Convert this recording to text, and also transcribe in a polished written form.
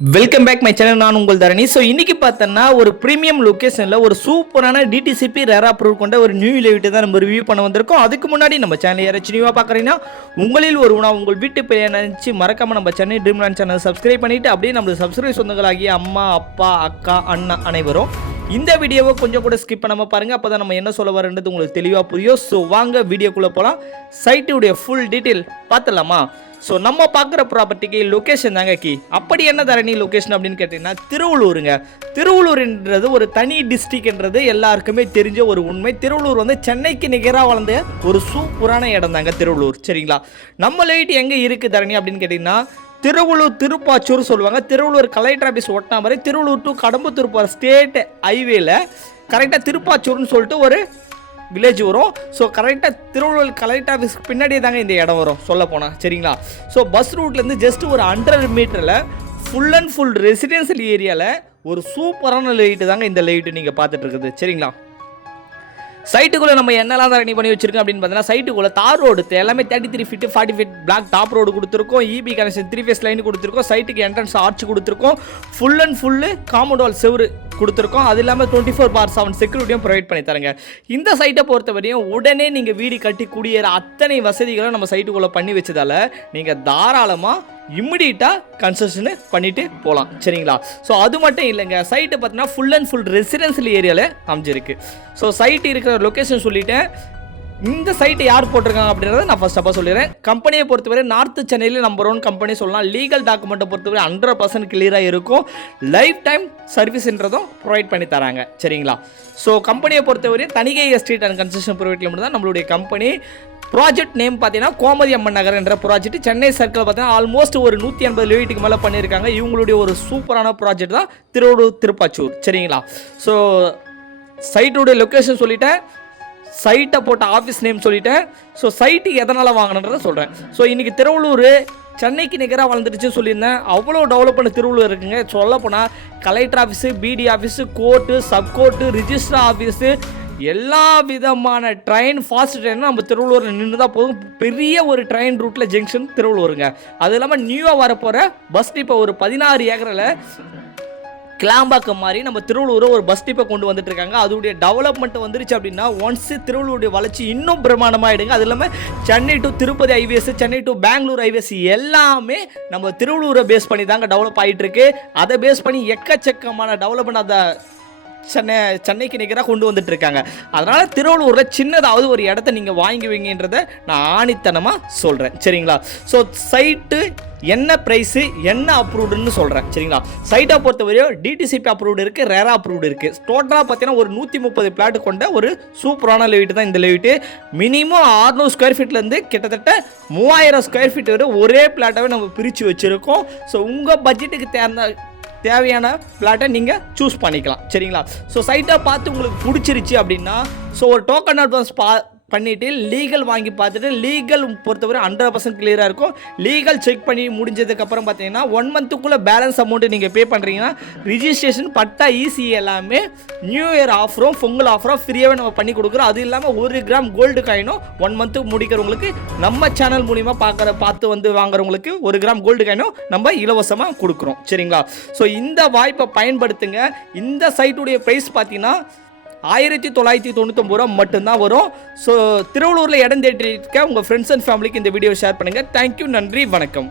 Welcome back my channel. நான் உங்கள் தரணி. So இன்றைக்கி பார்த்தோன்னா ஒரு ப்ரீமியம் லொக்கேஷனில் ஒரு சூப்பரான டிடிசிபி ரேர் அப்ரூவ் கொண்ட ஒரு நியூ லைட்டை தான் நம்ம ரிவ்யூ பண்ண வந்திருக்கோம். அதுக்கு முன்னாடி நம்ம சேனல் யாராச்சும் நியூவாக பார்க்குறீங்கன்னா உங்களில் ஒரு உணவு உங்கள் வீட்டு பெயர் நினச்சி மறக்காமல் நம்ம சென்னை ட்ரீம்லேண்ட் சேனல் சப்ஸ்கிரைப் பண்ணிவிட்டு அப்படியே நம்ம சப்ஸ்கிரைப் சொந்தங்களாகிய அம்மா, அப்பா, அக்கா, அண்ணா அனைவரும் இந்த வீடியோவை கொஞ்சம் கூட ஸ்கிப் பண்ணாமல் பாருங்கள். அப்போ தான் நம்ம என்ன சொல்ல வரன்றது உங்களுக்கு தெளிவாக புரியும். ஸோ வாங்க வீடியோக்குள்ளே போகலாம். சைட்டுடைய ஃபுல் டீட்டெயில் பார்த்துடலாமா? ஸோ நம்ம பார்க்குற ப்ராப்பர்ட்டிக்கு லொக்கேஷன் தாங்க கீ. அப்படி என்ன தரணி லொக்கேஷன் அப்படின்னு கேட்டிங்கன்னா திருவள்ளூருங்க. திருவள்ளூர்ன்றது ஒரு தனி டிஸ்ட்ரிக்ட்ன்றது எல்லாருக்குமே தெரிஞ்ச ஒரு உண்மை. திருவள்ளூர் வந்து சென்னைக்கு நிகராக வளர்ந்த ஒரு சூப்பரான இடம் தாங்க திருவள்ளூர். சரிங்களா? நம்ம லைட் எங்கே இருக்குது தரணி அப்படின்னு கேட்டிங்கன்னா திருவள்ளூர் திருப்பாச்சூர் சொல்லுவாங்க. திருவள்ளூர் கலெக்டர் ஆஃபீஸ் ஒட்டினா மாதிரி திருவள்ளூர் டு கடம்பத்தூர் போகிற ஸ்டேட் ஹைவேல கரெக்டாக திருப்பாச்சூர்னு சொல்லிட்டு ஒரு வில்லேஜ் வரும். ஸோ கரெக்டாக திருவள்ளூர் கலெக்டர் ஆஃபீஸ்க்கு பின்னாடியே தாங்க இந்த இடம் வரும் சொல்ல போனால். சரிங்களா? ஸோ பஸ் ரூட்லேருந்து ஜஸ்ட் ஒரு 100 மீட்டரில் ஃபுல் அண்ட் ஃபுல் ரெசிடென்சியல் ஏரியாவில் ஒரு சூப்பரான லைட்டு தாங்க இந்த லைட்டு நீங்கள் பார்த்துட்டு இருக்குது. சரிங்களா? சைட்டுக்குள்ளே நம்ம என்னெல்லாம் தான் ரெடி பண்ணி வச்சிருக்கோம் அப்படின்னு பார்த்தீங்கன்னா சைட்டுக்குள்ளே தார் ரோடு எல்லாமே 33 feet 40 feet black top road கொடுத்துருக்கோம். இபி கனெக்ஷன் 3 ஃபேஸ் லைன் கொடுத்துருக்கோம். சைட்டுக்கு என்ட்ரன்ஸ் ஆர்ச் கொடுத்துருக்கோம். Full and full compound wall செவரு கொடுத்துருக்கோம். அது இல்லாமல் 24/7 செக்யூரிட்டியும் ப்ரொவைட் பண்ணி தரங்க. இந்த சைட்டை பொறுத்தவரையும் உடனே நீங்கள் வீடு கட்டி குடியேற அத்தனை வசதிகளும் நம்ம சைட்டுக்குள்ளே பண்ணி வச்சதால் நீங்கள் தாராளமாக இம்மிடியட்டாக கன்ஸ்ட்ரக்ஷனு பண்ணிவிட்டு போகலாம். சரிங்களா? ஸோ அது மட்டும் இல்லைங்க, சைட்டு பார்த்தீங்கன்னா ஃபுல் அண்ட் ஃபுல் ரெசிடென்சியல் ஏரியாவில் அமைஞ்சிருக்கு. ஸோ சைட்டு இருக்கிற லொக்கேஷன் சொல்லிவிட்டேன். இந்த சைட்டை யார் போட்டிருக்காங்க அப்படின்றத நான் ஃபர்ஸ்ட் ஆஃபாக சொல்லிடுறேன். கம்பெனியை பொறுத்தவரை நார்த்து சென்னையில் நம்பர் 1 கம்பெனி சொல்லலாம். லீகல் டாக்குமெண்ட்டை பொறுத்தவரை 100% கிளியராக இருக்கும். லைஃப் டைம் சர்வீஸ்ன்றதும் ப்ரொவைட் பண்ணி தராங்க. சரிங்களா? ஸோ கம்பெனியை பொறுத்தவரை Thanigai estate and construction private limited தான் நம்மளுடைய கம்பெனி. ப்ராஜெக்ட் நேம் பார்த்தீங்கன்னா கோமதி அம்மன் நகர் என்ற ப்ராஜெக்ட் சென்னை சர்க்கிள் பார்த்தீங்கன்னா ஆல்மோஸ்ட் ஒரு 180 லிட்டருக்கு மேலே பண்ணியிருக்காங்க. இவங்களுடைய ஒரு சூப்பரான ப்ராஜெக்ட் தான் திருவள்ளூர் திருப்பாச்சூர். சரிங்களா? ஸோ சைட்டுடைய லொக்கேஷன் சொல்லிட்டேன், சைட்டை போட்ட ஆஃபீஸ் நேம் சொல்லிட்டேன். ஸோ சைட்டு எதனால் வாங்கினன்றதை சொல்கிறேன். ஸோ இன்றைக்கி திருவள்ளூர் சென்னைக்கு நிகராக வளர்ந்துருச்சுன்னு சொல்லியிருந்தேன். அவ்வளோ டெவலப் பண்ண திருவள்ளூர் இருக்குங்க. சொல்லப்போனால் கலெக்டர் ஆஃபீஸு, பிடி ஆஃபீஸு, கோர்ட்டு, சப்கோர்ட்டு, ரிஜிஸ்டர் ஆஃபீஸு, எல்லா விதமான ட்ரெயின் ஃபாஸ்ட் ட்ரெயினும் நம்ம திருவள்ளூரில் நின்று தான் போதும். பெரிய ஒரு ட்ரெயின் ரூட்டில் ஜங்ஷன் திருவள்ளூருங்க. அது இல்லாமல் நியூவாக வரப்போகிற பஸ் டிப்போ ஒரு 16 ஏக்கரில் கிளாம்பாக்கம் மாதிரி நம்ம திருவள்ளூரை ஒரு பஸ் டிப்பை கொண்டு வந்துட்டு இருக்காங்க. அதோடைய டெவலப்மெண்ட் வந்துருச்சு அப்படின்னா ஒன்ஸ் திருவள்ளூருடைய வளர்ச்சி இன்னும் பிரமாண்டமாகிடுங்க. அது இல்லாமல் Chennai to Tirupati highways, Chennai to Bangalore highways எல்லாமே நம்ம திருவள்ளூரை பேஸ் பண்ணி தாங்க டெவலப் ஆகிட்டு இருக்கு. அதை பேஸ் பண்ணி எக்கச்சக்கமான டெவலப்மெண்ட் அதை சென்னைக்கு நிகராக கொண்டு வந்துட்டு இருக்காங்க. அதனால் திருவள்ளூரில் சின்னதாவது ஒரு இடத்த நீங்கள் வாங்குவீங்கன்றதை நான் ஆணித்தனமாக சொல்கிறேன். சரிங்களா? ஸோ சைட்டு என்ன ப்ரைஸு, என்ன அப்ரூவ்டுன்னு சொல்கிறேன். சரிங்களா? சைட்டை பொறுத்தவரையும் டிடிசிபி அப்ரூவ்டு இருக்குது, ரேரா அப்ரூவ்டு இருக்குது. டோட்டலாக பார்த்தீங்கன்னா ஒரு 130 பிளாட் கொண்ட ஒரு சூப்பரான லைட்டு தான் இந்த லைட்டு. மினிமம் 600 ஸ்கொயர் ஃபீட்லேருந்து கிட்டத்தட்ட 3000 ஸ்கொயர் ஃபீட் வரை ஒரே பிளாட்டாகவே நம்ம பிரித்து வச்சுருக்கோம். ஸோ உங்கள் பட்ஜெட்டுக்கு தேவையான பிளாட்டை நீங்கள் சூஸ் பண்ணிக்கலாம். சரிங்களா? ஸோ சைட்டை பார்த்து உங்களுக்கு பிடிச்சிருச்சு அப்படின்னா ஸோ ஒரு டோக்கன் அட்வான்ஸ் பண்ணிவிட்டு லீகல் வாங்கி பார்த்துட்டு லீகல் பொறுத்தவரை 100% கிளியராக இருக்கும். லீகல் செக் பண்ணி முடிஞ்சதுக்கப்புறம் பார்த்தீங்கன்னா 1 மந்த்துக்குள்ளே பேலன்ஸ் அமௌண்ட்டு நீங்கள் பே பண்ணுறீங்கன்னா ரிஜிஸ்ட்ரேஷன், பட்டா, ஈசி எல்லாமே நியூ இயர் ஆஃபரும் பொங்கல் ஆஃபரும் ஃப்ரீயாகவே நம்ம பண்ணி கொடுக்குறோம். அது இல்லாமல் 1 கிராம் கோல்டு காயினும் 1 மந்த்து முடிக்கிறவங்களுக்கு நம்ம சேனல் மூலிமா பார்த்து வந்து வாங்குறவங்களுக்கு 1 கிராம் கோல்டு காயினும் நம்ம இலவசமாக கொடுக்குறோம். சரிங்களா? ஸோ இந்த வாய்ப்பை பயன்படுத்துங்க. இந்த சைட்டுடைய ப்ரைஸ் பார்த்தீங்கன்னா 1999 ரூபா மட்டும்தான் வரும். ஸோ திருவள்ளூரில் இடம் தேடி இருக்க உங்கள் ஃப்ரெண்ட்ஸ் அண்ட் ஃபேமிலிக்கு இந்த வீடியோ ஷேர் பண்ணுங்கள். தேங்க்யூ, நன்றி, வணக்கம்.